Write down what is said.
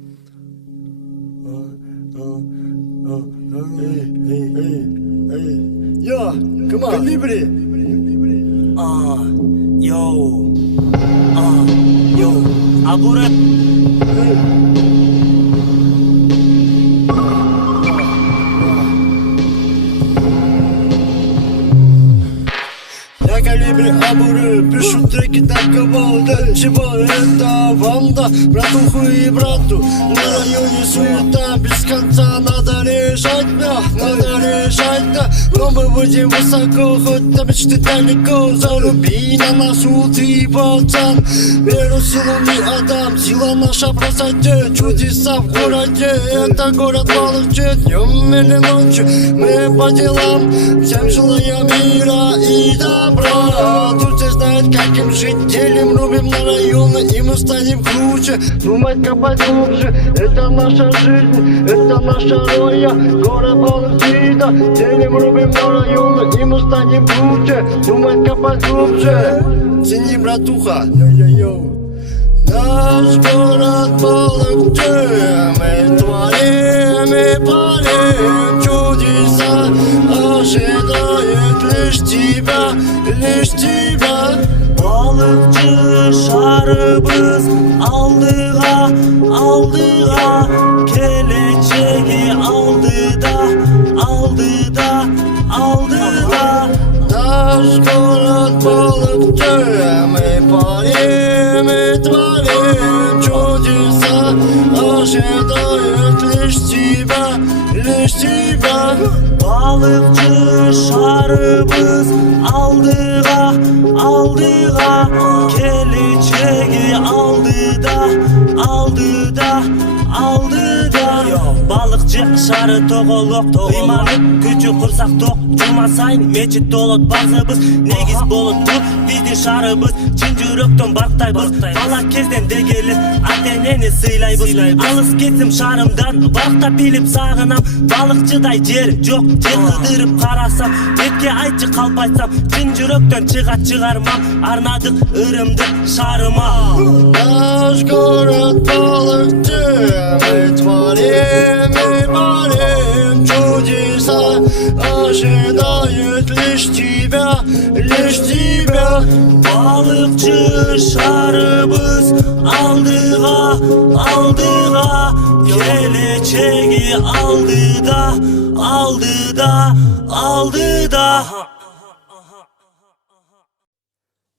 Я, Калибри. Абу Я Калибри&Абу, пишу треки так кого-то. Чего это вам да, братуху и брату. На районе суета, без конца надо решать, да, надо решать, да. Но мы будем высоко, хоть до мечты далеко. Заруби на носу ты, пацан. Веру, силу не отдам, сила наша просадет. Чудеса в городе, это город Балыкчы. Днем или ночью мы по делам, всем желаем мира и добра. Тут все знают, как им жить, делим, рубим на районы, и мы станем круче. Думать, копать глубже, это наша жизнь, это наша роя. Город Балыкчы, да, делим, рубим на районы, и мы станем круче. Думать, копать глубже. Цени, братуха, йо-йо-йо. Наш город Балыкчы, мы творим и парим чудеса, ожидает лишь тебя, лишь тебя. Балыкчы шарыбыз алдыга, алдыга, келечеги алдыда, алдыда, алдыда. Наш город Балыкчы, мы парим и творим чудеса, ожидает лишь тебя, лишь тебя. Балыкчы шарыбыз алдыга, алдыга, келечеги алдыда, алдыда, алдыда. Балыкчы шары тоголок, ыйманып күчү курсак ток. Жума сайын мечит толот, базыбыз негиз болот. Биздин шарыбыз чын жүрөктөн барктайбыз. Бала кезден дегеле ата энени сыйлайбыз. Алыс кетсем шарымдан барктап билип сагынам. Балыкчыдай жер жок, жер кыдырып карасам. Бетке айтчы калпайтсам, чын жүрөктөн чыгармам. Арнадык ырымды шарыма. Наш город Балыкчы, мы творим и парим чудеса, ожидает лишь тебя, лишь тебя. Балыкчы шарыбыз алдыга, алдыга, келечеги алдыда, алдыда, алдыда.